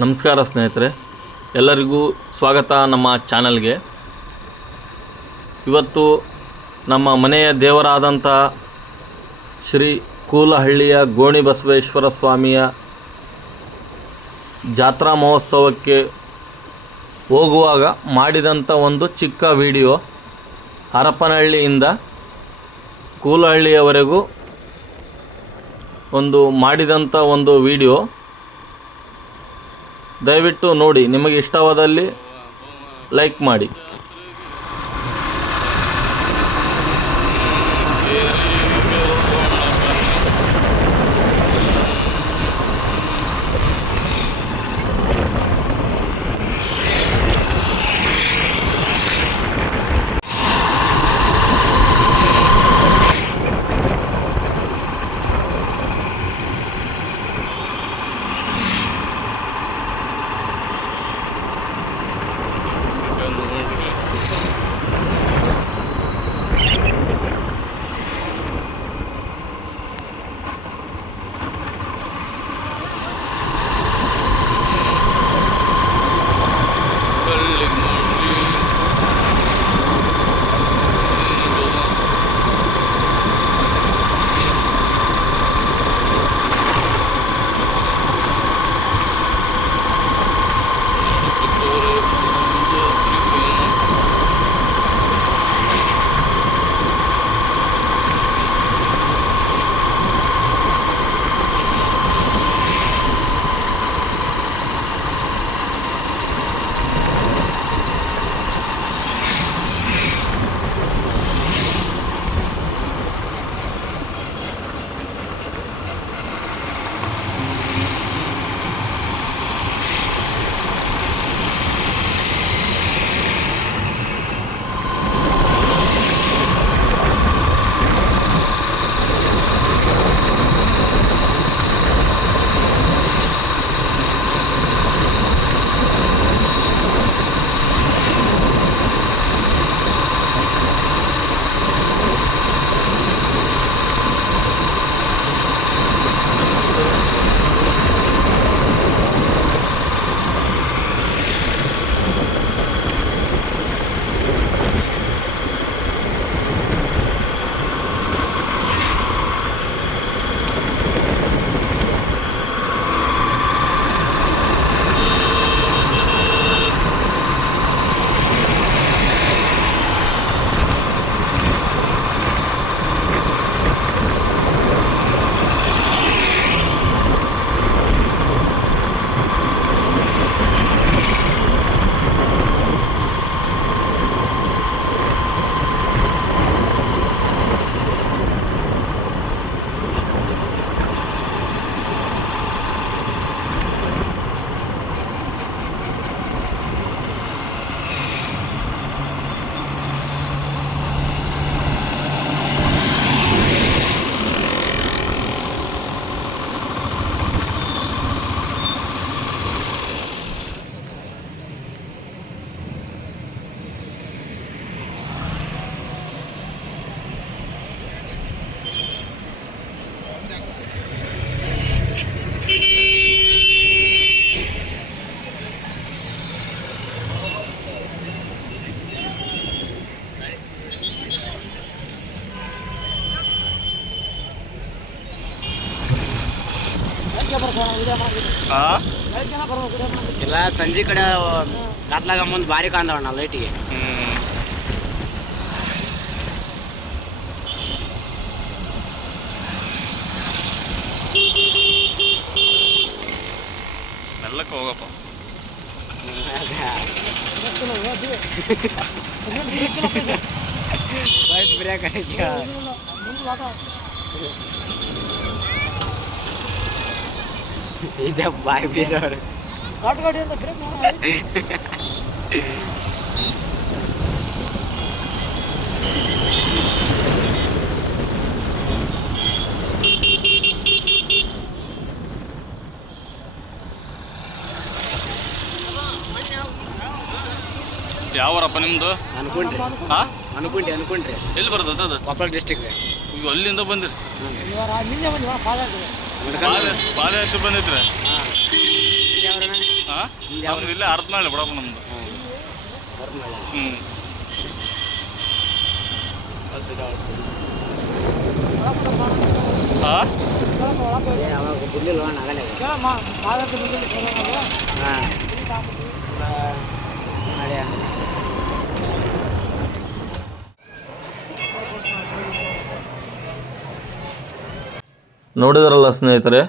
ನಮಸ್ಕಾರ ಸ್ನೇಹಿತರೆ, ಎಲ್ಲರಿಗೂ ಸ್ವಾಗತ ನಮ್ಮ ಚಾನಲ್ಗೆ. ಇವತ್ತು ನಮ್ಮ ಮನೆಯ ದೇವರಾದಂಥ ಶ್ರೀ ಕೂಲಹಳ್ಳಿಯ ಗೋಣಿ ಬಸವೇಶ್ವರ ಸ್ವಾಮಿಯ ಜಾತ್ರಾ ಮಹೋತ್ಸವಕ್ಕೆ ಹೋಗುವಾಗ ಮಾಡಿದಂಥ ಒಂದು ಚಿಕ್ಕ ವಿಡಿಯೋ ಹರಪನಹಳ್ಳಿಯಿಂದ ಕೂಲಹಳ್ಳಿಯವರೆಗೂ ಒಂದು ಮಾಡಿದಂಥ ಒಂದು ವಿಡಿಯೋ. ದಯವಿಟ್ಟು ನೋಡಿ ನಿಮಗೆ ಇಷ್ಟವಾದಲ್ಲಿ ಲೈಕ್ ಮಾಡಿ. ಇಲ್ಲ ಸಂಜೆ ಕಡೆ ಕತ್ಲಾಗ ಮುಂದೆ ಭಾರಿ ಕಾಂದವಣ್ಣ ಲೈಟಿಗೆ ಮೆಲ್ಲಕ್ಕೆ ಹೋಗಪ್ಪ. ಬ್ರೇಕ್ ಬ್ರೇಕ್ ಇದೆ ಬಾಯ್ ಬೀಸವ್ರು ಯಾವರಪ್ಪ ನಿಮ್ದು? ಅನ್ಕೊಂಡ್ರಿ. ಹಾ? ಅನ್ಕೊಂಡ್ರಿ ಅನ್ಕೊಂಡ್ರಿ. ಎಲ್ಲಿ ಬರ್ತದ ಅದು? ಕೊಪ್ಪಳ ಡಿಸ್ಟಿಕ್ ಈಗ ಅಲ್ಲಿಂದ ಬಂದಿರಿ. ಪಾದಯಾತ್ರೆ ಬಂದಿದ್ರೆ ಹಾಂ ನಮ್ದು ಇಲ್ಲೇ ಅರ್ಧನಾಳೆ ಬಿಡಪ್ಪ ನಮ್ದು ಹ್ಞೂ ಹಾಂ ನೋಡಿದ್ರಲ್ಲ ಸ್ನೇಹಿತರೆ?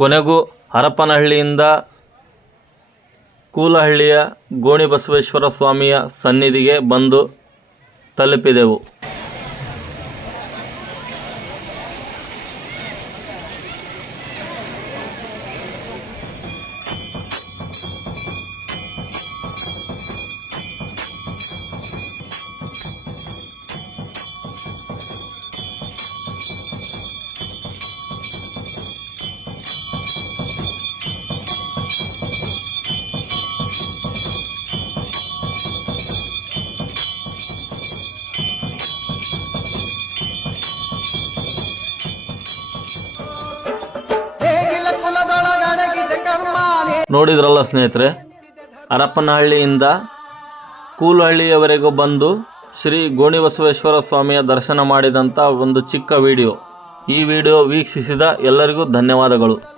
ಕೊನೆಗೂ ಹರಪನಹಳ್ಳಿಯಿಂದ ಕೂಲಹಳ್ಳಿಯ ಗೋಣಿ ಬಸವೇಶ್ವರ ಸ್ವಾಮಿಯ ಸನ್ನಿಧಿಗೆ ಬಂದು ತಲುಪಿದೆವು. ನೋಡಿದ್ರಲ್ಲ ಸ್ನೇಹಿತರೆ, ಹರಪನಹಳ್ಳಿಯಿಂದ ಕೂಲಹಳ್ಳಿಯವರೆಗೂ ಬಂದು ಶ್ರೀ ಗೋಣಿಬಸವೇಶ್ವರ ಸ್ವಾಮಿಯ ದರ್ಶನ ಮಾಡಿದಂಥ ಒಂದು ಚಿಕ್ಕ ವಿಡಿಯೋ. ಈ ವಿಡಿಯೋ ವೀಕ್ಷಿಸಿದ ಎಲ್ಲರಿಗೂ ಧನ್ಯವಾದಗಳು.